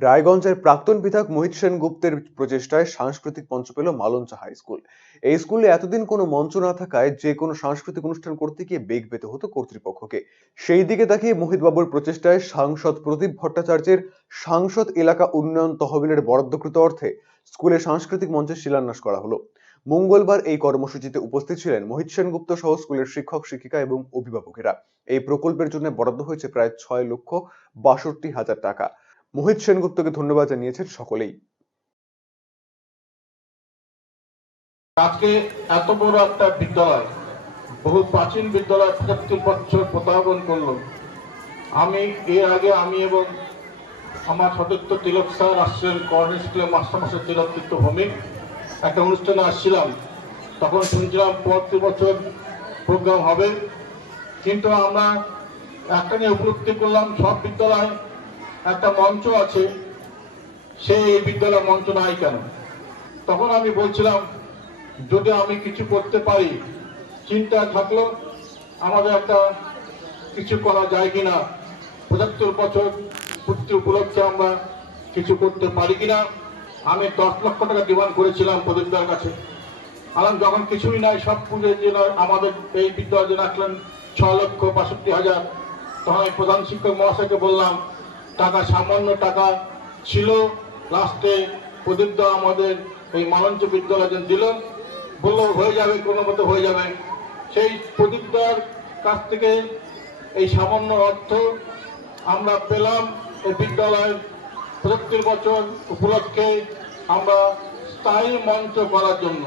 রায়গঞ্জের প্রাক্তন বিধায়ক মোহিত সেনগুপ্তের প্রচেষ্টায় সাংস্কৃতিক মঞ্চ পেল মালঞ্চা হাই স্কুল। এই স্কুলে এতদিন কোনো মঞ্চ না থাকায় যে কোনো সাংস্কৃতিক অনুষ্ঠান করতে গিয়ে বেগ পেতে হতো কর্তৃপক্ষকে। সেই দিকে তাকিয়ে মোহিত বাবুর প্রচেষ্টায় সাংসদ প্রদীপ ভট্টাচার্যের সাংসদ এলাকা উন্নয়ন তহবিলের বরাদ্দকৃত অর্থে স্কুলে সাংস্কৃতিক মঞ্চের শিলান্যাস করা হলো। মঙ্গলবার এই কর্মসূচিতে উপস্থিত ছিলেন মোহিত সেনগুপ্ত সহ স্কুলের শিক্ষক শিক্ষিকা এবং অভিভাবকেরা। এই প্রকল্পের জন্য বরাদ্দ হয়েছে প্রায় 6,62,000 টাকা। মোহিত সেনগুপ্তকে ধন্যবাদ জানিয়েছেন সকলেই। আজকে এত বড় একটা বিদ্যালয়, বহু প্রাচীন বিদ্যালয় ৭৫ বছর পদার্পণ করলো। এর আগে আমি এবং আমার সতীর্থ তিলক স্যার আসছিলেন, কর্নেল স্কুলের মাস্টারমশাই তিলক তীর্থ ভৌমিক, একটা অনুষ্ঠানে আসছিলাম। তখন শুনছিলাম প্রতি বছর প্রোগ্রাম হবে, কিন্তু আমরা একটা নিয়ে উপলব্ধি করলাম, সব বিদ্যালয় একটা মঞ্চ আছে, সেই এই বিদ্যালয় মঞ্চ নাই কেন। তখন আমি বলছিলাম যদি আমি কিছু করতে পারি, চিন্তা থাকলো আমাদের একটা কিছু করা যায় কিনা, ৭৫ বছর পূর্তি উপলক্ষে আমরা কিছু করতে পারি কিনা। আমি 10 লক্ষ টাকা ডিমান্ড করেছিলাম প্রদীপদার কাছে। যখন কিছুই নাই, সব পুজো জেলা আমাদের এই বিদ্যালয় জেলা রাখলেন 6,62,000। তখন আমি প্রধান শিক্ষক মহাশয়কে বললাম, টাকা সামান্য টাকা ছিল, লাস্টে প্রদীপদা আমাদের এই মালঞ্চ বিদ্যালয় দিল, বললো হয়ে যাবে, কোনো মতো হয়ে যাবে। সেই প্রদীপদার কাছ থেকে এই সামান্য অর্থ আমরা পেলাম এই বিদ্যালয়ের ৭৫ বছর উপলক্ষে আমরা স্থায়ী মঞ্চ করার জন্য।